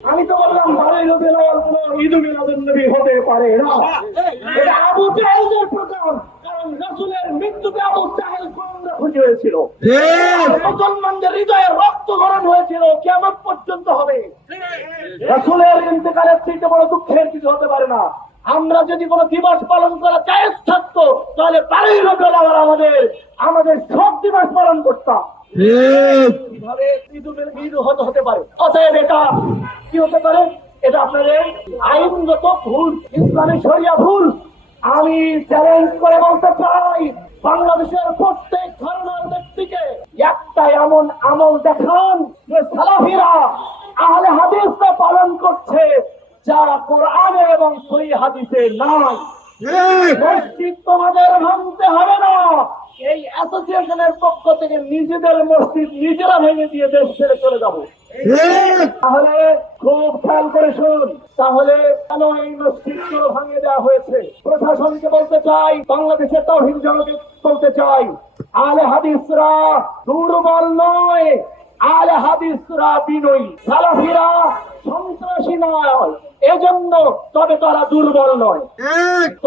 আমি তো বললাম বারোই রবিউল আউয়াল কোনো ঈদ মিলাদুন নবী হতে পারে না, এটা আবু জাহেলের প্রকার। কারণ রাসূলের মৃত্যুতে আবু জাহেল কোমরে খুশি হয়েছিল, মুসলমানদের হৃদয়ে রক্ত গরম হয়েছিল, কিয়ামত পর্যন্ত হবে। রাসূলের ইন্তেকালের থেকে বড় দুঃখের কিছু হতে পারে না। আমরা যদি কোনো দিবস পালন করা জায়েজ থাকতো তাহলে বারোই রবিউল আউয়াল আমাদের সব দিবস পালন করতাম। কিভাবে ঈদ হতে পারে? অতএব এটা কি হতে পারে? এটা আপনাদের আইনগত ভুল, ইসলামী শরিয়া ভুল। আমি চ্যালেঞ্জ করে বলতে চাই, বাংলাদেশের প্রত্যেক ধর্মের ব্যক্তিকে একটা এমন আমল দেখান যে সালাফিরা আহলে হাদিসরা পালন করছে যা কোরআনে এবং সহিহ হাদিসে নাই। মসজিদ তোমাদের ভাঙতে হবে না, এই অ্যাসোসিয়েশনের পক্ষ থেকে নিজেদের মসজিদ নিজেরা ভেঙে দিয়ে দেশ ছেড়ে চলে যাবো। তাহলে খুব খেয়াল করে শুনুন, তাহলে কেন এই মসজিদগুলো ভাঙিয়ে দেওয়া হয়েছে? প্রশাসনকে বলতে চাই, বাংলাদেশের তাওহীদ জনকে বলতে চাই, আহলে হাদিসরা দুর্বল নয়, আহলে হাদিসরা বিনয়ী। সালাফিরা সন্ত্রাসী নয়, এজন্য তবে তারা দুর্বল নয়।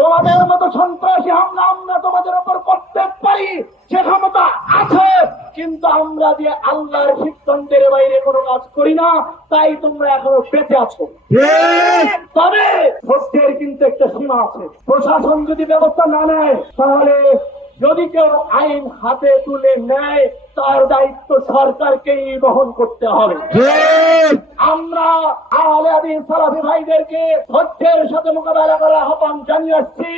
তোমাদের মতো সন্ত্রাসী হামলা আমরা তোমাদের উপর করতে পারি, সে ক্ষমতা আছে, কিন্তু আমরা যে আল্লাহর সিদ্ধান্তের বাইরে কোনো কাজ করি না, তাই তোমরা এখনো বেঁচে আছো। তবে সত্যের কিন্তু একটা সীমা আছে। প্রশাসন যদি ব্যবস্থা না নেয়, তাহলে যদি কেউ আইন হাতে তুলে নেয়, তার দায়িত্ব সরকারকেই বহন করতে হবে। আমরা আহলে হাদিস সালাফি ভাইদেরকে ধৈর্যের সাথে মোকাবেলা করার আহ্বান জানিয়ে আসছি,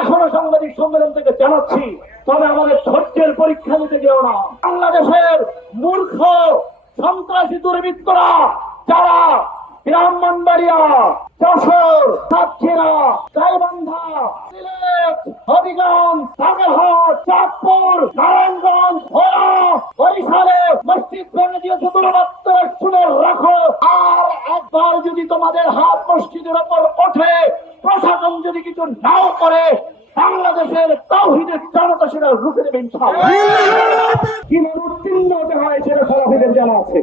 এখনো সাংবাদিক সম্মেলন থেকে জানাচ্ছি। তবে আমাদের ধৈর্যের পরীক্ষা নিতে যেও না। বাংলাদেশের মূর্খ সন্ত্রাসী দুর্বৃত্তরা যারা ব্রাহ্মণবাড়িয়া, যশোর, সাতক্ষীরা, গাইবান্ধা, সিলেট, হবিগঞ্জ, বাগেরহাট, চাঁদপুর, নারায়ণগঞ্জ, ভোলা, বরিশালে মসজিদ ভেঙে দিয়েছে, দুর্বৃত্তরা শুনে রাখো। আর একবার যদি তোমাদের হাত মসজিদের উপর ওঠে, প্রশাসন যদি কিছু নাও করে, বাংলাদেশের তাওহীদের জনতা সেটা রুখে দেবে ইনশাআল্লাহ। কিভাবে উত্তীর্ণ হতে হয় সেটা সালাফিদের জানা আছে।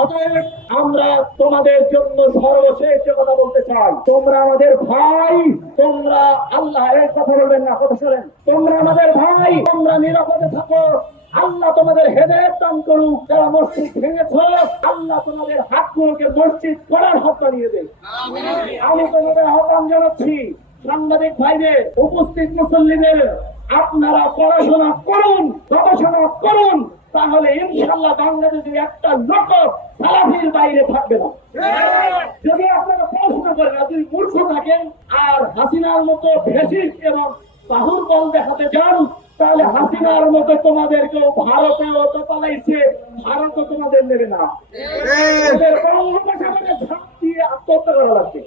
অতএব আমরা তোমাদের জন্য সর্বশেষ কথা বলতে চাই, তোমরা আমাদের ভাই, তোমরা আল্লাহ এর কথা বলবেন না, কথা শোনেন, তোমরা আমাদের ভাই, তোমরা নিরাপদে থাকো, আল্লাহ তোমাদের হেদায়েত দান করুক। যারা মসজিদ ভেঙেছো, আল্লাহ তোমাদের হাতগুলোকে মসজিদ করার হক বানিয়ে দেয়। আমি তোমাদের আহ্বান জানাচ্ছি, সাংবাদিক ভাইদের, উপস্থিত মুসল্লিদের, আপনারা পড়াশোনা করুন, গবেষণা করুন, তাহলে ইনশাআল্লাহ বাংলাদেশে একটা লোক সালাফির বাইরে থাকবে না। যদি আপনারা পড়াশোনা করেন, যদি মূর্খ থাকেন আর হাসিনার মতো ফ্যাসিস্ট এবং বাহুর বল দেখাতে যান, তাহলে হাসিনার মতো তোমাদেরকেও ভারতেও তো পালাইছে, ভারতও তোমাদের নেবে না। আত্মহত্যা করা লাগবে।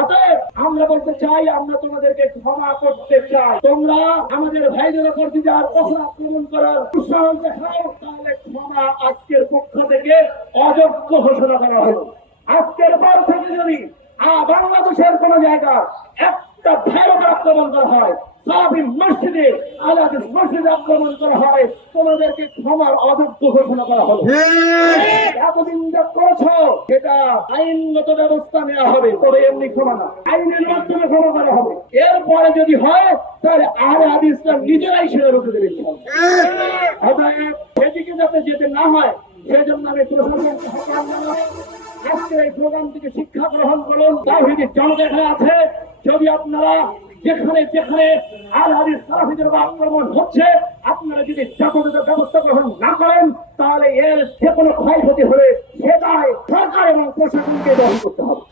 অতএব আমরা বলতে চাই, আমরা তোমাদেরকে ক্ষমা করতে চাই। তোমরা আমাদের ভাইদের উপর যদি আর কখনো আক্রমণ করার উৎসাহ দেখাও, তাহলে ক্ষমা আজকের পক্ষ থেকে অযোগ্য ঘোষণা করা হলো। আজকের পর থেকে যদি বাংলাদেশের কোন জায়গা একটা ভাইয়ের আক্রমণ করা হয়, সালাফি মসজিদে, আহলে হাদিস মসজিদে আক্রমণ করা হয়, তোমাদেরকে ক্ষমার অযোগ্য ঘোষণা করা হলো। এতদিন যা করেছো সেটা আইনগত ব্যবস্থা নেওয়া হবে, তবে এমনি ক্ষমা না, আইনের মাধ্যমে ক্ষমা করা হবে। এরপরে যদি হয়, তাহলে আহলে হাদিসরা নিজেরাই সেটা রুখে দেবে। অতএব সেদিকে যাতে যেতে না হয়, সেজন্য আমি প্রশাসনকে আহ্বান জানাই, আজকের এই প্রোগ্রাম থেকে শিক্ষা গ্রহণ করুন। তাওহীদের জনতা আছে, যদি আপনারা যেখানে যেখানে আহলে হাদিস সালাফিদের আক্রমণ হচ্ছে, আপনারা যদি যথাযথ ব্যবস্থা গ্রহণ না করেন, তাহলে এর যে কোনো ক্ষয়ক্ষতি হলে সে দায় সরকার এবং প্রশাসনকে বহন করতে হবে।